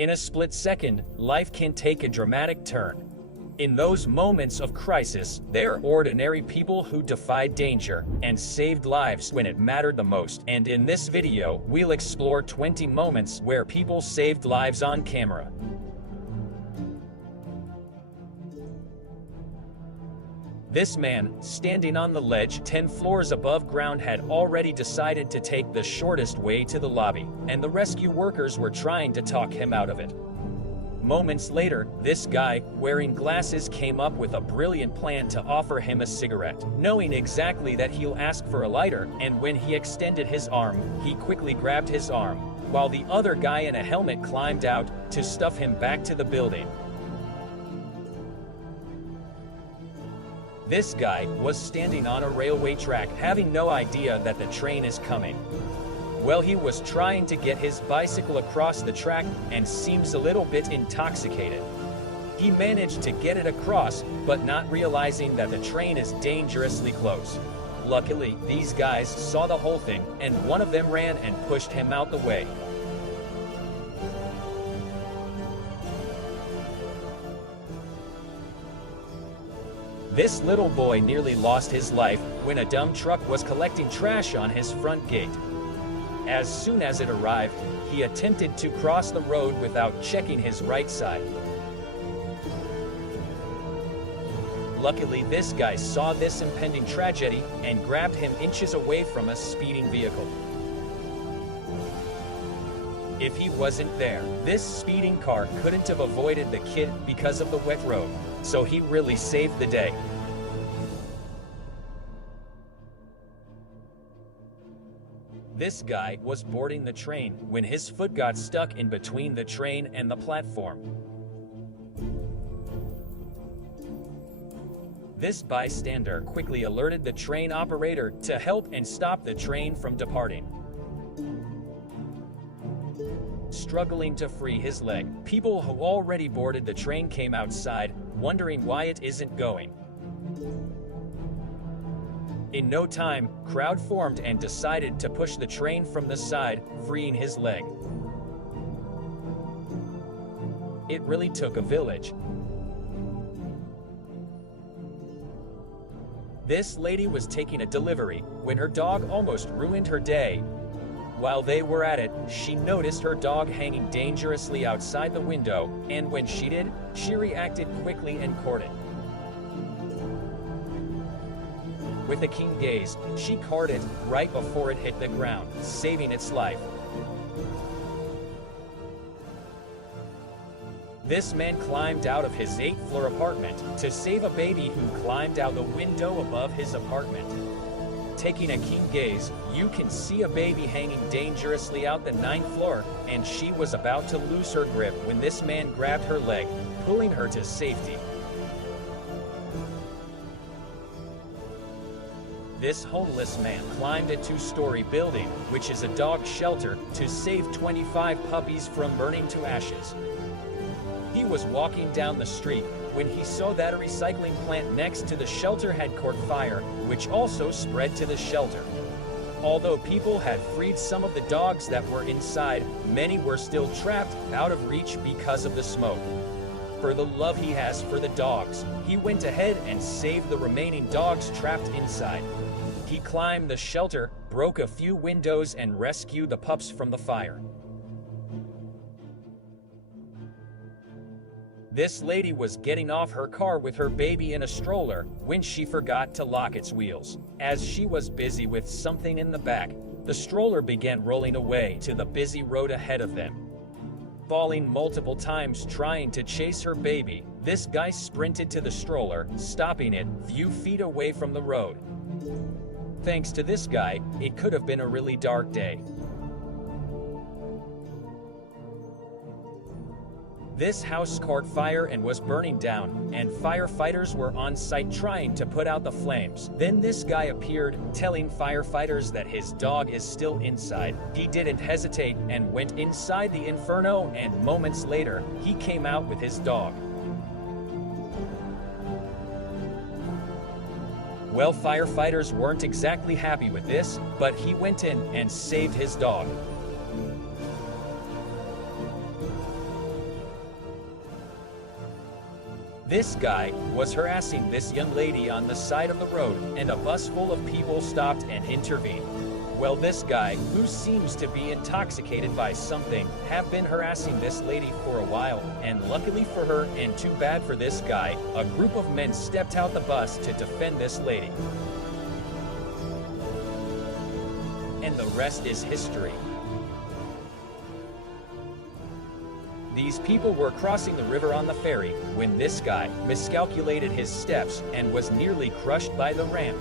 In a split second, life can take a dramatic turn. In those moments of crisis, they're ordinary people who defied danger and saved lives when it mattered the most. And in this video, we'll explore 20 moments where people saved lives on camera. This man, standing on the ledge 10 floors above ground, had already decided to take the shortest way to the lobby, and the rescue workers were trying to talk him out of it. Moments later, this guy, wearing glasses, came up with a brilliant plan to offer him a cigarette. Knowing exactly that he'll ask for a lighter, and when he extended his arm, he quickly grabbed his arm, while the other guy in a helmet climbed out to stuff him back to the building. This guy was standing on a railway track, having no idea that the train is coming. Well, he was trying to get his bicycle across the track and seems a little bit intoxicated. He managed to get it across, but not realizing that the train is dangerously close. Luckily, these guys saw the whole thing, and one of them ran and pushed him out the way. This little boy nearly lost his life when a dumb truck was collecting trash on his front gate. As soon as it arrived, he attempted to cross the road without checking his right side. Luckily, this guy saw this impending tragedy and grabbed him inches away from a speeding vehicle. If he wasn't there, this speeding car couldn't have avoided the kid because of the wet road, so he really saved the day. This guy was boarding the train when his foot got stuck in between the train and the platform. This bystander quickly alerted the train operator to help and stop the train from departing. Struggling to free his leg, people who already boarded the train came outside, wondering why it isn't going. In no time, crowd formed and decided to push the train from the side, freeing his leg. It really took a village. This lady was taking a delivery when her dog almost ruined her day. While they were at it, she noticed her dog hanging dangerously outside the window, and when she did, she reacted quickly and caught it. With a keen gaze, she caught it right before it hit the ground, saving its life. This man climbed out of his 8th-floor apartment to save a baby who climbed out the window above his apartment. Taking a keen gaze, you can see a baby hanging dangerously out the 9th floor, and she was about to lose her grip when this man grabbed her leg, pulling her to safety. This homeless man climbed a 2-story building, which is a dog shelter, to save 25 puppies from burning to ashes. He was walking down the street when he saw that a recycling plant next to the shelter had caught fire, which also spread to the shelter. Although people had freed some of the dogs that were inside, many were still trapped out of reach because of the smoke. For the love he has for the dogs, he went ahead and saved the remaining dogs trapped inside. He climbed the shelter, broke a few windows, and rescued the pups from the fire. This lady was getting off her car with her baby in a stroller when she forgot to lock its wheels. As she was busy with something in the back, the stroller began rolling away to the busy road ahead of them. Falling multiple times trying to chase her baby, this guy sprinted to the stroller, stopping it a few feet away from the road. Thanks to this guy, it could have been a really dark day. This house caught fire and was burning down, and firefighters were on site trying to put out the flames. Then this guy appeared, telling firefighters that his dog is still inside. He didn't hesitate and went inside the inferno, and moments later, he came out with his dog. Well, firefighters weren't exactly happy with this, but he went in and saved his dog. This guy was harassing this young lady on the side of the road, and a bus full of people stopped and intervened. Well, this guy, who seems to be intoxicated by something, have been harassing this lady for a while, and luckily for her, and too bad for this guy, a group of men stepped out the bus to defend this lady. And the rest is history. These people were crossing the river on the ferry when this guy miscalculated his steps and was nearly crushed by the ramp.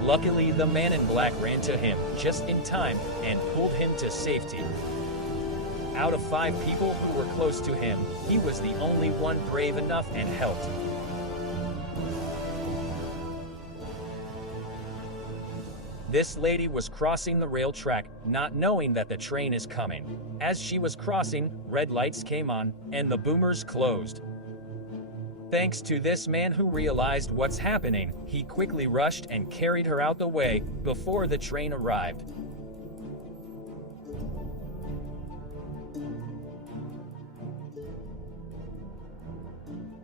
Luckily, the man in black ran to him just in time and pulled him to safety. Out of 5 people who were close to him, he was the only one brave enough and helped. This lady was crossing the rail track, not knowing that the train is coming. As she was crossing, red lights came on, and the boomers closed. Thanks to this man who realized what's happening, he quickly rushed and carried her out the way before the train arrived.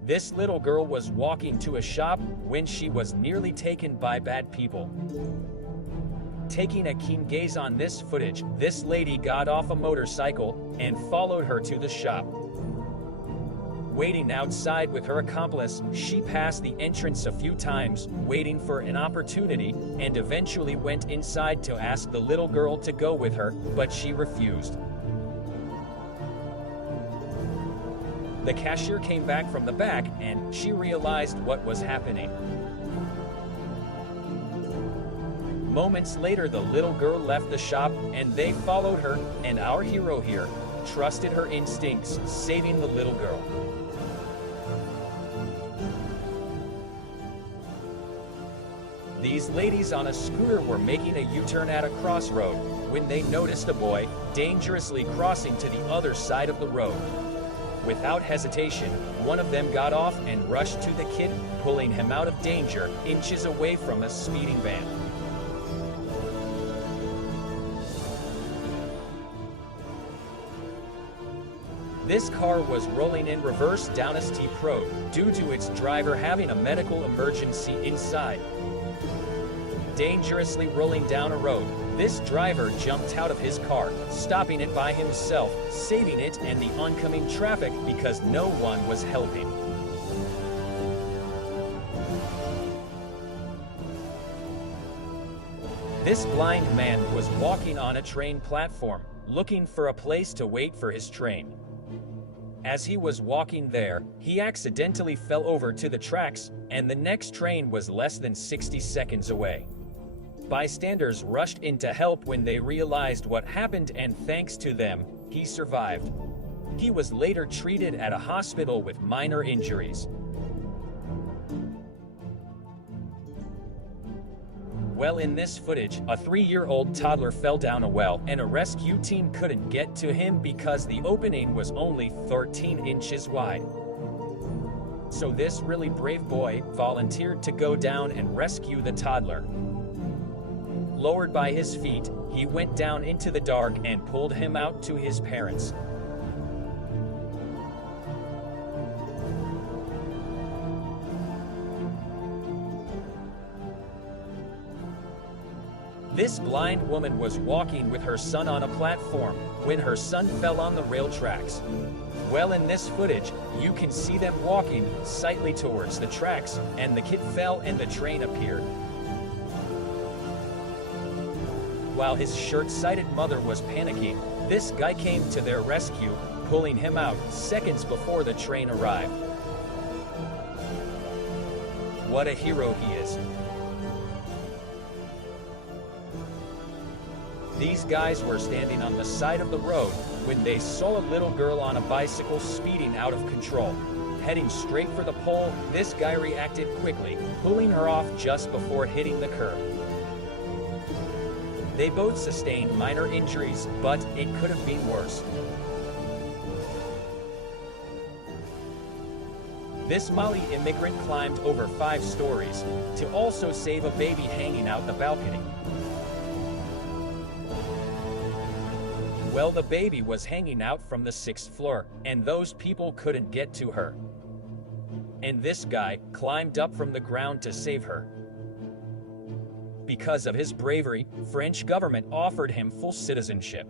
This little girl was walking to a shop when she was nearly taken by bad people. Taking a keen gaze on this footage, this lady got off a motorcycle and followed her to the shop. Waiting outside with her accomplice, she passed the entrance a few times, waiting for an opportunity, and eventually went inside to ask the little girl to go with her, but she refused. The cashier came back from the back, and she realized what was happening. Moments later, the little girl left the shop, and they followed her, and our hero here trusted her instincts, saving the little girl. These ladies on a scooter were making a U-turn at a crossroad when they noticed a boy dangerously crossing to the other side of the road. Without hesitation, one of them got off and rushed to the kid, pulling him out of danger, inches away from a speeding van. This car was rolling in reverse down a steep road, due to its driver having a medical emergency inside. Dangerously rolling down a road, this driver jumped out of his car, stopping it by himself, saving it and the oncoming traffic because no one was helping. This blind man was walking on a train platform, looking for a place to wait for his train. As he was walking there, he accidentally fell over to the tracks, and the next train was less than 60 seconds away. Bystanders rushed in to help when they realized what happened, and thanks to them, he survived. He was later treated at a hospital with minor injuries. Well, in this footage, a 3-year-old toddler fell down a well, and a rescue team couldn't get to him because the opening was only 13 inches wide. So this really brave boy volunteered to go down and rescue the toddler. Lowered by his feet, he went down into the dark and pulled him out to his parents. This blind woman was walking with her son on a platform when her son fell on the rail tracks. Well, in this footage, you can see them walking slightly towards the tracks, and the kid fell and the train appeared. While his short-sighted mother was panicking, this guy came to their rescue, pulling him out seconds before the train arrived. What a hero he is. These guys were standing on the side of the road when they saw a little girl on a bicycle speeding out of control. Heading straight for the pole, this guy reacted quickly, pulling her off just before hitting the curb. They both sustained minor injuries, but it could have been worse. This Mali immigrant climbed over 5 stories to also save a baby hanging out the balcony. Well, the baby was hanging out from the 6th floor, and those people couldn't get to her. And this guy climbed up from the ground to save her. Because of his bravery, French government offered him full citizenship.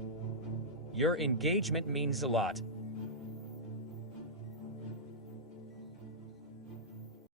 Your engagement means a lot.